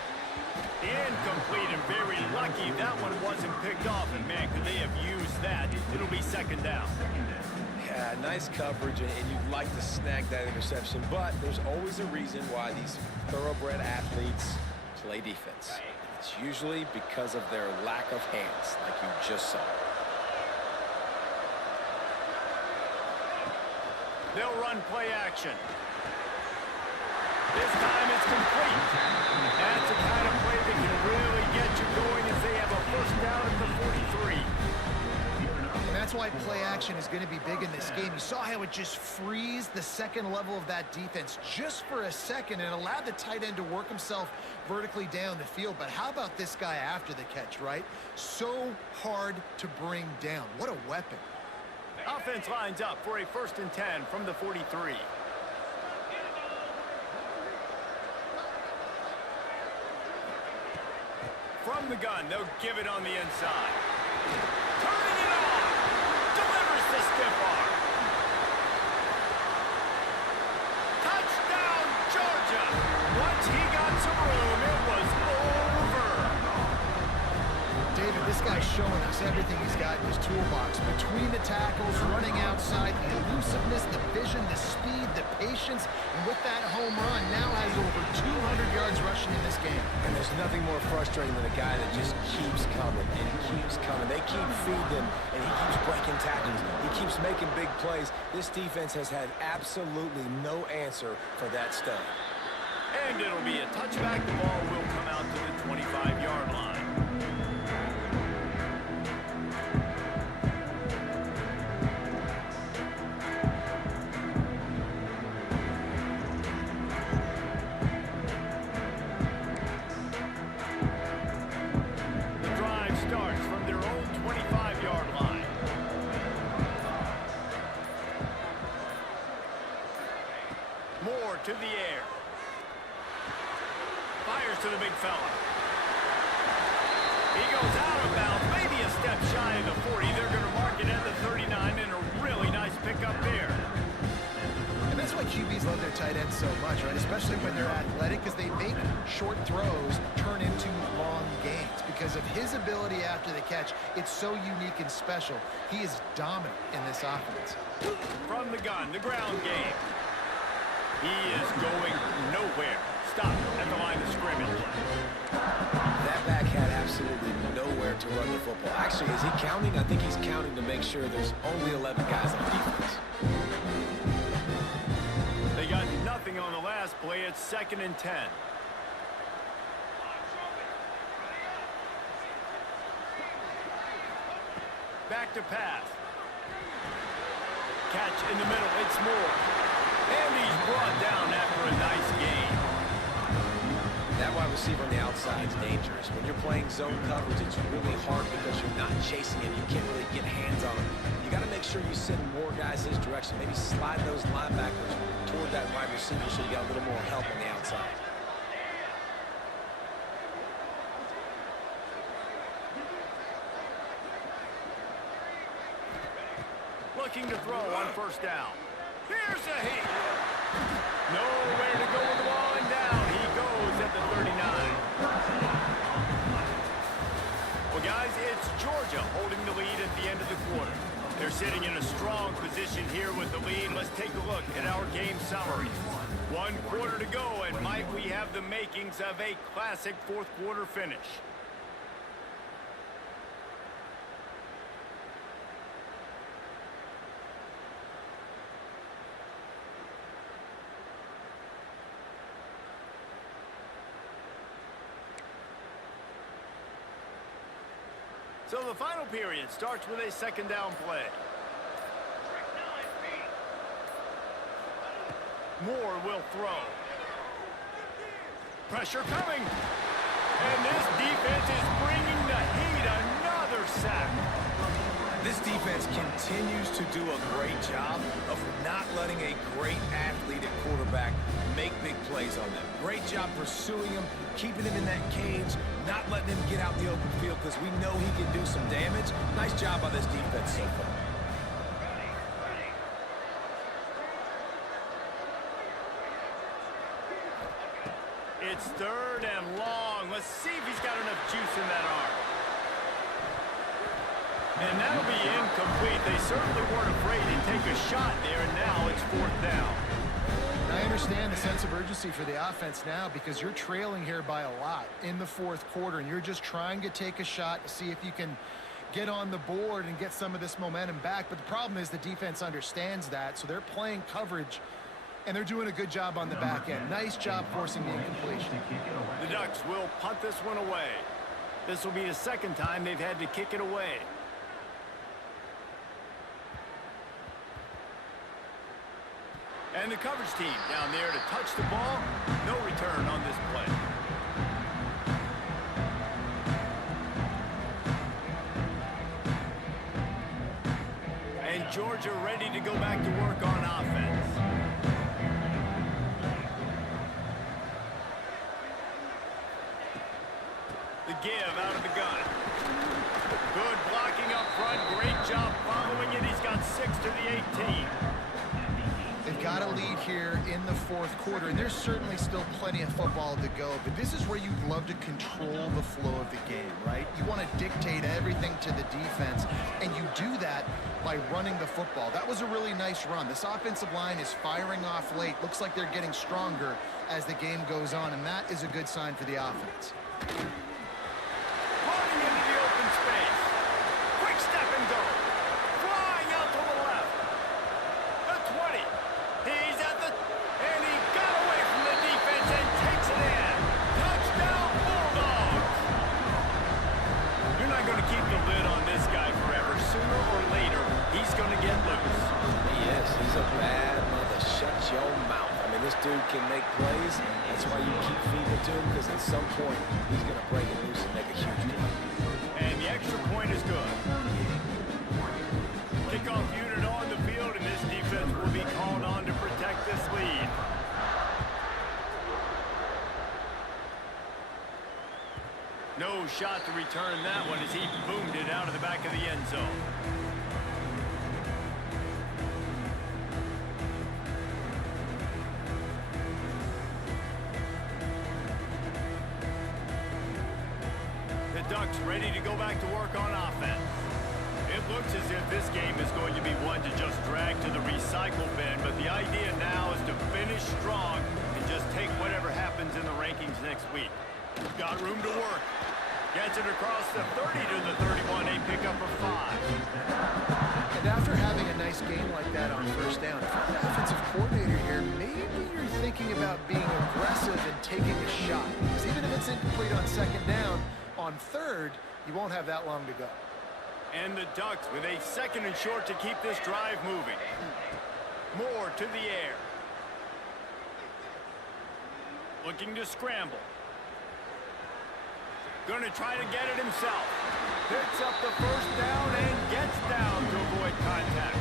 Incomplete and very lucky that one wasn't picked off. And man, could they have used that? It'll be 2nd down. Yeah, nice coverage, and you'd like to snag that interception, but there's always a reason why these thoroughbred athletes play defense. It's usually because of their lack of hands, like you just saw. They'll run play action. This time it's complete. That's the kind of play that can really get you going as they have a 1st down at the 43. And that's why play action is going to be big in this game. You saw how it just frees the second level of that defense just for a second and allowed the tight end to work himself vertically down the field. But how about this guy after the catch, right? So hard to bring down. What a weapon. Offense lines up for a 1st and 10 from the 43. From the gun, they'll give it on the inside. Turning it on. Delivers the stiff arm. Touchdown, Georgia. Once he got some room, it was over. David, this guy's showing us everything he's got in his toolbox. Between the tackles, running outside, the elusiveness, the vision, the speed, the patience, and with that home run, now has over 200 yards rushing in this game. And there's nothing more frustrating than a guy that just keeps coming and keeps coming. They keep feeding him, and he keeps breaking tackles. He keeps making big plays. This defense has had absolutely no answer for that stud. And it'll be a touchback. The ball will come out to the 25-yard line. To the air. Fires to the big fella. He goes out of bounds, maybe a step shy of the 40. They're going to mark it at the 39, and a really nice pickup there. And that's why QBs love their tight ends so much, right? Especially when they're athletic, because they make short throws turn into long gains. Because of his ability after the catch, it's so unique and special. He is dominant in this offense. From the gun, the ground game. He is going nowhere. Stop at the line of scrimmage. That back had absolutely nowhere to run the football. Actually, is he counting? I think he's counting to make sure there's only 11 guys on defense. They got nothing on the last play. It's 2nd and 10. Back to pass. Catch in the middle. It's Moore. And he's brought down after a nice gain. That wide receiver on the outside is dangerous. When you're playing zone coverage, it's really hard because you're not chasing him. You can't really get hands on him. You got to make sure you send more guys his direction. Maybe slide those linebackers toward that wide receiver so you got a little more help on the outside. Looking to throw on 1st down. Here's a hit. Nowhere to go with the ball, and down he goes at the 39. Well, guys, it's Georgia holding the lead at the end of the quarter. They're sitting in a strong position here with the lead. Let's take a look at our game summary. 1 quarter to go, and might we have the makings of a classic fourth quarter finish. So the final period starts with a second down play. Moore will throw. Pressure coming. And this defense is bringing the heat. Another sack. This defense continues to do a great job of not letting a great athlete at quarterback make big plays on them. Great job pursuing him, keeping him in that cage, not letting him get out the open field because we know he can do some damage. Nice job by this defense so far. It's third and long. Let's see if he's got enough juice in that arm. And that'll be incomplete. They certainly weren't afraid to take a shot there, and now it's fourth down. I understand the sense of urgency for the offense now because you're trailing here by a lot in the fourth quarter, and you're just trying to take a shot to see if you can get on the board and get some of this momentum back. But the problem is the defense understands that, so they're playing coverage, and they're doing a good job on the back end. Nice job forcing the incompletion. The Ducks will punt this one away. This will be the second time they've had to kick it away. And the coverage team down there to touch the ball. No return on this play. And Georgia ready to go back to work on offense. The give out of the gun. Good blocking up front. Great job following it. He's got 6 to the 18. They've got a lead here in the fourth quarter, and there's certainly still plenty of football to go, but this is where you'd love to control the flow of the game, right? You want to dictate everything to the defense, and you do that by running the football. That was a really nice run. This offensive line is firing off late. Looks like they're getting stronger as the game goes on, and that is a good sign for the offense. Running into the open space. Quick step and go. Flying out to the left. The 20. He's at the... And he got away from the defense and takes it in. Touchdown, Bulldogs. You're not going to keep the lid on this guy forever. Sooner or later, he's going to get loose. Yes, he's a bad mother. Shut your mouth. I mean, this dude can make plays. That's why you keep feeding it to him, because at some point, he's going to break it loose and make a huge play. And the extra point is good. Kickoff unit on the field, and this defense will be called on to protect this lead. No shot to return that one as he boomed it out of the back of the end zone. The Ducks ready to go back to work on offense. It looks as if this game is going to be one to just drag to the recycle bin, but the idea now is to finish strong and just take whatever happens in the rankings next week. Got room to work. Gets it across the 30 to the 31, a pickup of 5. And after having a nice game like that on first down, if you're the offensive coordinator here, maybe you're thinking about being aggressive and taking a shot. Because even if it's incomplete on second down, on third, you won't have that long to go. And the Ducks with a second and short to keep this drive moving. Moore to the air. Looking to scramble. Going to try to get it himself. Picks up the first down and gets down to avoid contact.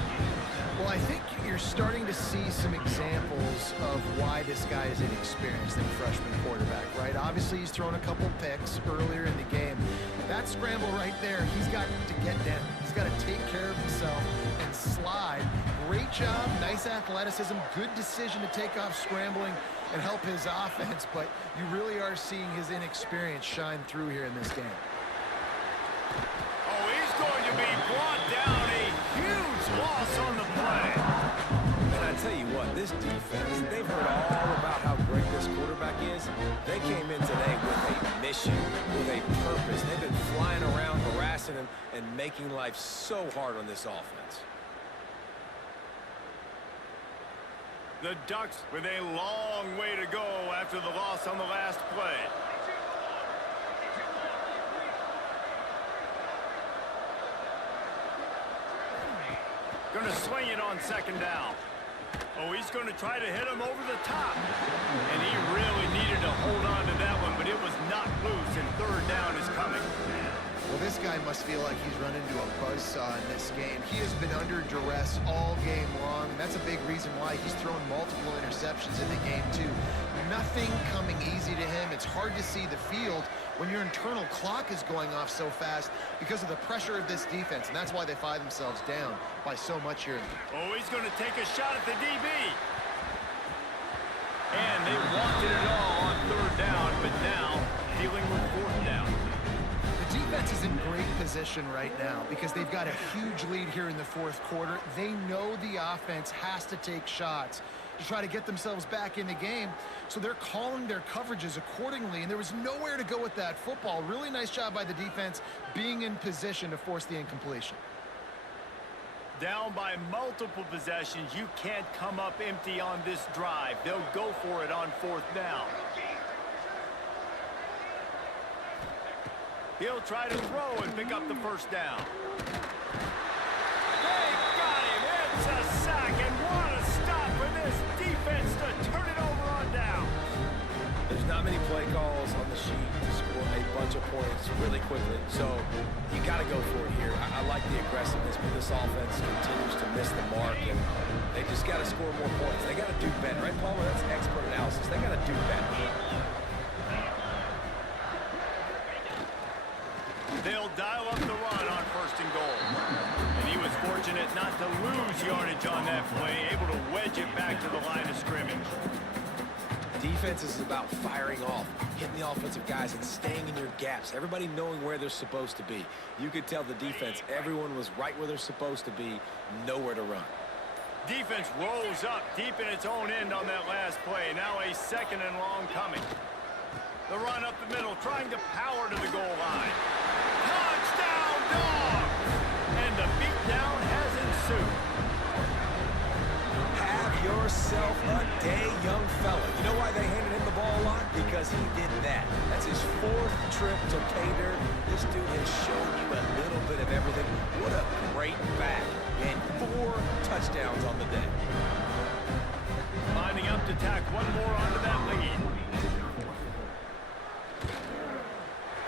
Well, I think you're starting to see some examples of why this guy is inexperienced in freshman quarterback, right? Obviously, he's thrown a couple picks earlier in the game. That scramble right there, he's got to get down. He's got to take care of himself and slide. Great job, nice athleticism, good decision to take off scrambling and help his offense, but you really are seeing his inexperience shine through here in this game. Oh, he's going to be brought down. A huge loss on the play. And I tell you what, this defense, they've heard all about how great this quarterback is. They came in today with a mission, with a purpose. They've been flying around, harassing him, and making life so hard on this offense. The Ducks with a long way to go after the loss on the last play. Going to swing it on second down. Oh, he's going to try to hit him over the top. And he really needed to hold on to that one, but it was knocked loose, and third down is coming. Well, this guy must feel like he's run into a buzzsaw in this game. He has been under duress all game long, and that's a big reason why he's thrown multiple interceptions in the game, too. Nothing coming easy to him. It's hard to see the field when your internal clock is going off so fast because of the pressure of this defense, and that's why they find themselves down by so much here. Oh, he's going to take a shot at the DB. And they wanted it all on third down, but now dealing with fourth down. The defense is in great position right now because they've got a huge lead here in the fourth quarter. They know the offense has to take shots to try to get themselves back in the game, so they're calling their coverages accordingly, and there was nowhere to go with that football. Really nice job by the defense being in position to force the incompletion. Down by multiple possessions, you can't come up empty on this drive. They'll go for it on fourth down. He'll try to throw and pick up the first down. They got him. It's a sack, and what a stop for this defense to turn it over on down. There's not many play calls on the sheet to score a bunch of points really quickly, so you got to go for it here. I like the aggressiveness, but this offense continues to miss the mark, and they just got to score more points. They got to do better, right, Palmer? That's expert analysis. They got to do better. They'll dial up the run on first and goal. And he was fortunate not to lose yardage on that play, able to wedge it back to the line of scrimmage. Defense is about firing off, hitting the offensive guys, and staying in your gaps. Everybody knowing where they're supposed to be. You could tell the defense, everyone was right where they're supposed to be, nowhere to run. Defense rolls up deep in its own end on that last play. Now a second and long coming. The run up the middle, trying to power to the goal line. Touchdown, Dogs! And the beatdown has ensued. Have yourself a day, young fella. You know why they handed him the ball a lot? Because he did that. That's his fourth trip to pay dirt. This dude has shown you a little bit of everything. What a great back. And 4 touchdowns on the day. Lining up to tack one more onto that lead.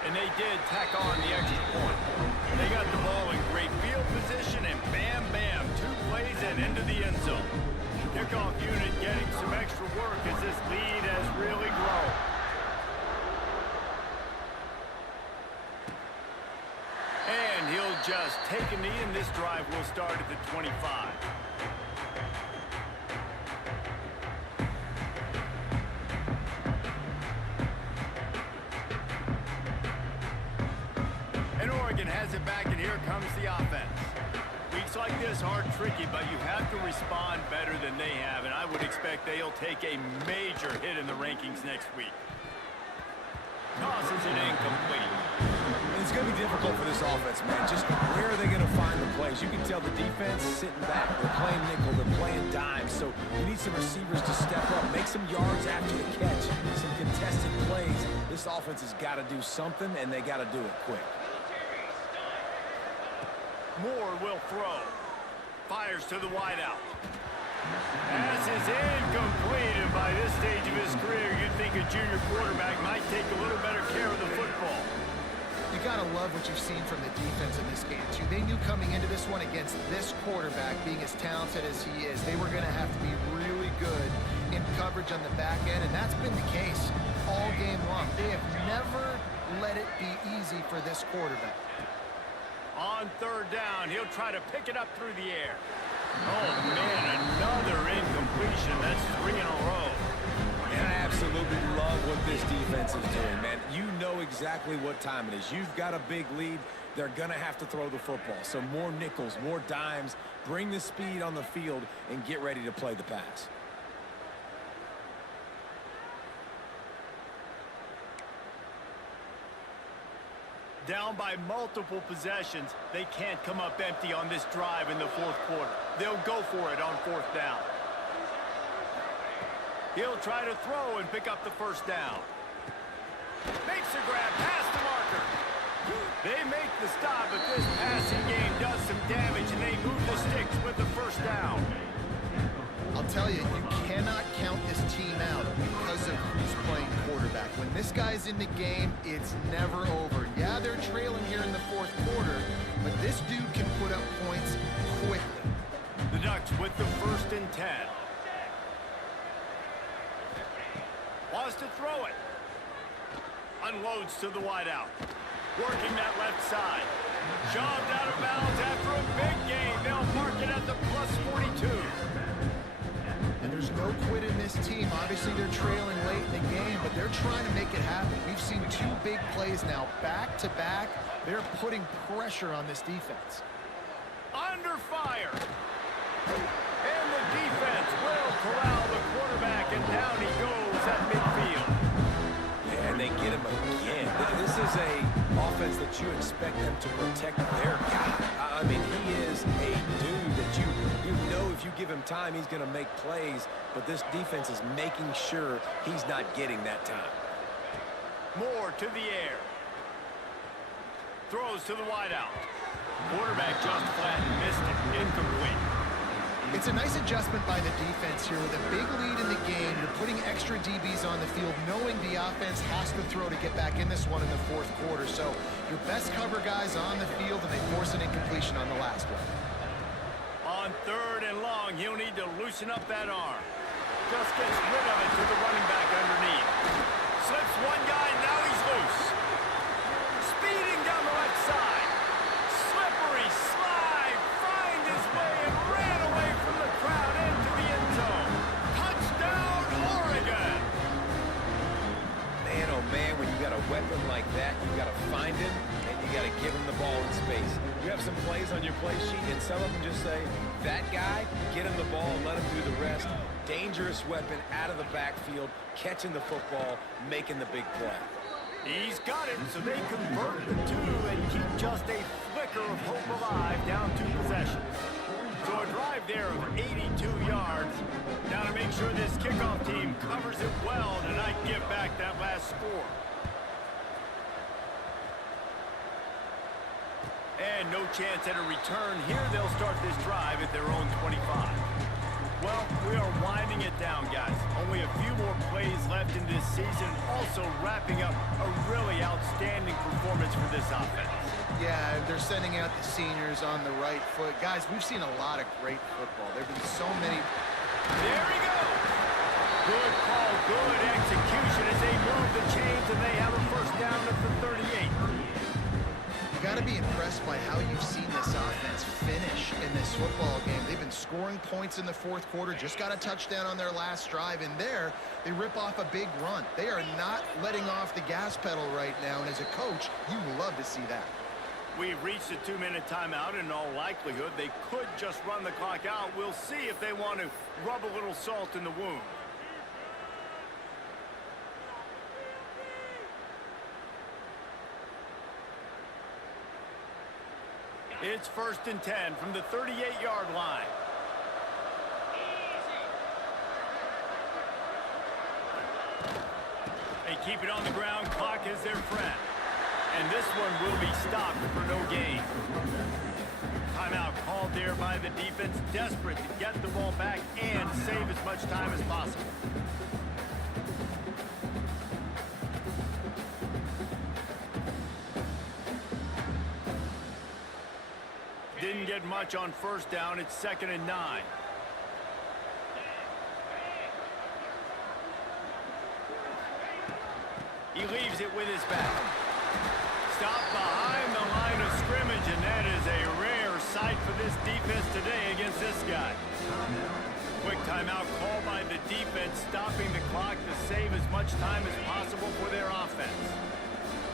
And they did tack on the extra point. They got the ball in great field position, and bam, bam, 2 plays and into the end zone. Kickoff unit getting some extra work as this lead has really grown. And he'll just take a knee, and this drive will start at the 25. Has it back, and here comes the offense. Weeks like this are tricky, but you have to respond better than they have, and I would expect they'll take a major hit in the rankings next week. Tosses it incomplete. And it's going to be difficult for this offense, man. Just where are they going to find the plays? You can tell the defense sitting back. They're playing nickel. They're playing dime. So you need some receivers to step up, make some yards after the catch, some contested plays. This offense has got to do something, and they got to do it quick. Moore will throw. Fires to the wideout. Pass is incomplete, and by this stage of his career, you'd think a junior quarterback might take a little better care of the football. You got to love what you've seen from the defense in this game, too. They knew coming into this one against this quarterback, being as talented as he is, they were going to have to be really good in coverage on the back end, and that's been the case all game long. They have never let it be easy for this quarterback. On third down, he'll try to pick it up through the air. Oh, man, another incompletion. That's 3 in a row. And I absolutely love what this defense is doing, man. You know exactly what time it is. You've got a big lead. They're going to have to throw the football. So more nickels, more dimes. Bring the speed on the field and get ready to play the pass. Down by multiple possessions, they can't come up empty on this drive in the fourth quarter. They'll go for it on fourth down. He'll try to throw and pick up the first down. Makes a grab, past the marker. They make the stop, but this passing game does some damage, and they move the sticks with the first down. I'll tell you, you cannot count this team out because of who's playing quarterback. When this guy's in the game, it's never over. Yeah, they're trailing here in the fourth quarter, but this dude can put up points quickly. The Ducks with the 1st and 10. Wants to throw it. Unloads to the wideout. Working that left side. Shoved out of bounds after a big gain. They'll mark it at the +42. And there's no quit in this team. Obviously, they're trailing late in the game, but they're trying to make it happen. We've seen 2 big plays now, back-to-back. They're putting pressure on this defense. Under fire. And the defense will corral the quarterback, and down he goes at midfield. And they get him again. This is a offense that you expect them to protect their guy. I mean, he is a dude that you know if you give him time, he's going to make plays, but this defense is making sure he's not getting that time. More to the air. Throws to the wideout. Quarterback just flat and missed it. Incomplete. It's a nice adjustment by the defense here. With a big lead in the game, you're putting extra DBs on the field, knowing the offense has to throw to get back in this one in the fourth quarter. So your best cover guys on the field, and they force an incompletion on the last one. On 3rd and long, he'll need to loosen up that arm. Just gets rid of it to the running back underneath. Slips one guy, now he's loose. Speeding down the left side. Slippery slide, find his way and ran away from the crowd into the end zone. Touchdown, Oregon! Man, oh man, when you got a weapon like that, you got to find him and you got to give him the ball in space. You have some plays on your play sheet, and some of them just say, that guy, get him the ball and let him do the rest. Dangerous weapon out of the backfield, catching the football, making the big play. He's got it, so they convert the 2 and keep just a flicker of hope alive down 2 possessions. So a drive there of 82 yards. Now to make sure this kickoff team covers it well tonight, give back that last score. And no chance at a return here. They'll start this drive at their own 25. Well, we are winding it down, guys. Only a few more plays left in this season. Also wrapping up a really outstanding performance for this offense. Yeah, they're sending out the seniors on the right foot. Guys, we've seen a lot of great football. There have been so many. There he goes. Good call, good execution as they move the chains, and they have a first down at the 38. You got to be impressed by how you've seen this offense finish in this football game. They've been scoring points in the fourth quarter, just got a touchdown on their last drive, and there they rip off a big run. They are not letting off the gas pedal right now, and as a coach, you love to see that. We've reached a 2-minute timeout. In all likelihood, they could just run the clock out. We'll see if they want to rub a little salt in the wound. It's 1st and 10 from the 38-yard line. They keep it on the ground. Clock is their friend. And this one will be stopped for no gain. Timeout called there by the defense, desperate to get the ball back and save as much time as possible. Didn't get much on first down. It's 2nd and 9. He leaves it with his back. Stopped behind the line of scrimmage, and that is a rare sight for this defense today against this guy. Quick timeout call by the defense, stopping the clock to save as much time as possible for their offense.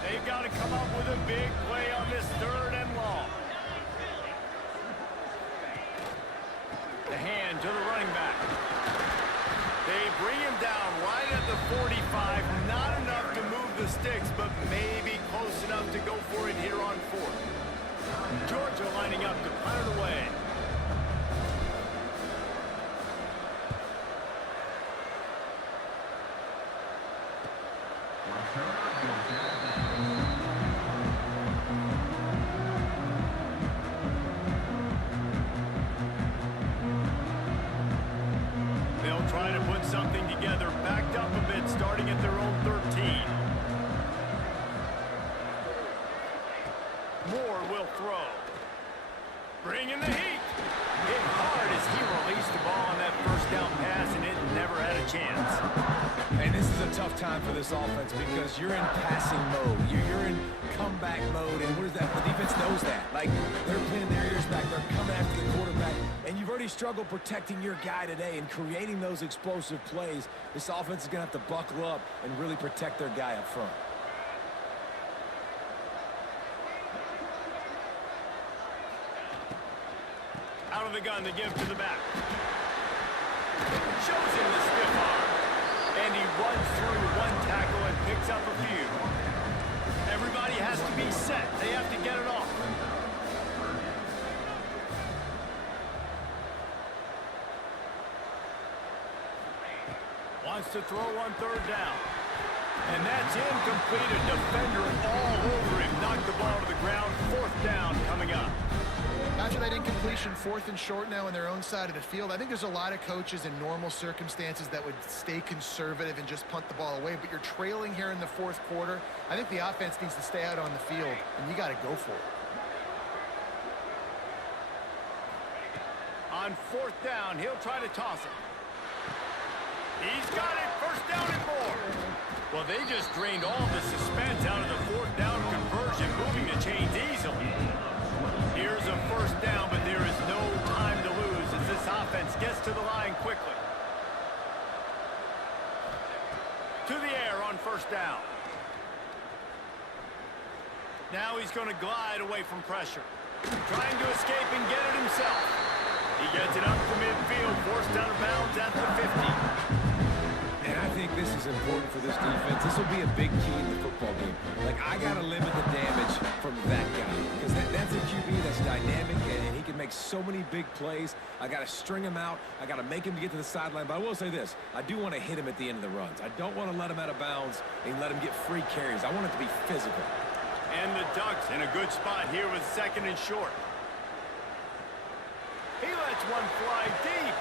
They've got to come up with a big play on this 3rd and long. The hand to the running back. They bring him down right at the 45. Not enough to move the sticks, but maybe close enough to go for it here on 4th. Georgia lining up to punt it away. They'll try to put something together, backed up a bit, starting at their own 13. Moore will throw. Bringing the heat. Hit hard as he released the ball on that 1st down pass, and it never had a chance. And this is a tough time for this offense because you're in passing mode. You're in comeback mode, and what is that? The defense knows that. Like, they're playing their ears back. They're coming after the quarterback, and you've already struggled protecting your guy today and creating those explosive plays. This offense is going to have to buckle up and really protect their guy up front. Out of the gun to give to the back. Shows him the stiff arm. And he runs through 1 tackle and picks up a few. Everybody has to be set. They have to get it off. Wants to throw on 3rd down. And that's incomplete. A defender all over him. Knocked the ball to the ground. 4th down coming up. After that incompletion, 4th and short now on their own side of the field, I think there's a lot of coaches in normal circumstances that would stay conservative and just punt the ball away. But you're trailing here in the 4th quarter. I think the offense needs to stay out on the field, and you got to go for it. On 4th down, he'll try to toss it. He's got it. 1st down and more. Well, they just drained all the suspense out of the 4th down conversion, moving the chains easily. Here's a 1st down, but there is no time to lose as this offense gets to the line quickly. To the air on 1st down. Now he's going to glide away from pressure. Trying to escape and get it himself. He gets it up to midfield, forced out of bounds at the 50. And I think this is important for this defense. This will be a big key in the football game. Like, I got to limit the damage from that guy because that's a QB that's dynamic and he can make so many big plays. I got to string him out. I got to make him get to the sideline. But I will say this. I do want to hit him at the end of the runs. I don't want to let him out of bounds and let him get free carries. I want it to be physical. And the Ducks in a good spot here with 2nd and short. He lets one fly deep.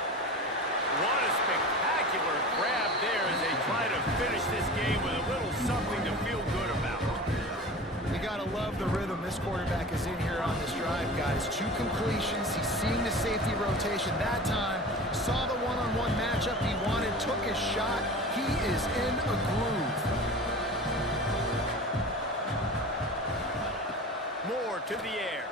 What a spectacular grab there as they try to finish this game with a little something to feel good about. You got to love the rhythm this quarterback is in here on this drive, guys. 2 completions. He's seeing the safety rotation that time. Saw the one-on-one matchup he wanted, took his shot. He is in a groove. Moore to the air.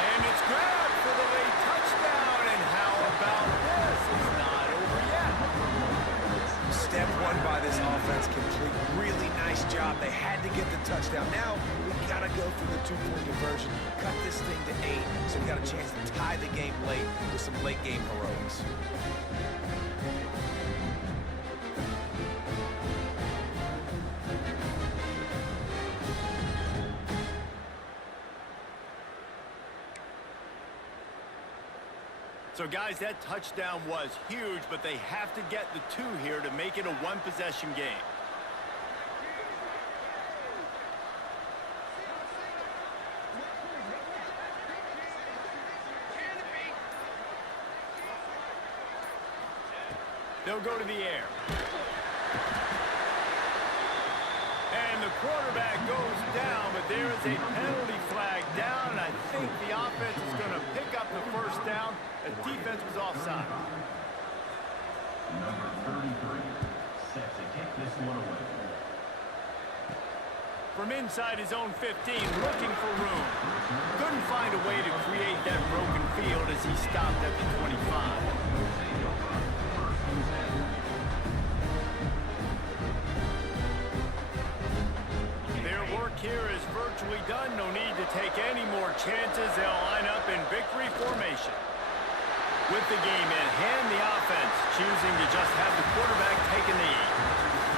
And it's grabbed for the late touchdown. And how about this? It's not over yet. Step 1 by this offense complete. Really nice job. They had to get the touchdown. Now we got to go for the 2-point conversion. Cut this thing to 8 so we got a chance to tie the game late with some late game heroics. So, guys, that touchdown was huge, but they have to get the 2 here to make it a 1-possession game. They'll go to the air. And the quarterback goes down, but there is a penalty flag down, and I think the offense is going to pick up the 1st down. The defense was offside. Number 33, set to take this one away. From inside his own 15, looking for room. Couldn't find a way to create that broken field as as he stopped at the 25. Their work here is virtually done. No need to take any more chances. They'll line up in victory formation. With the game in hand, the offense choosing to just have the quarterback take a knee.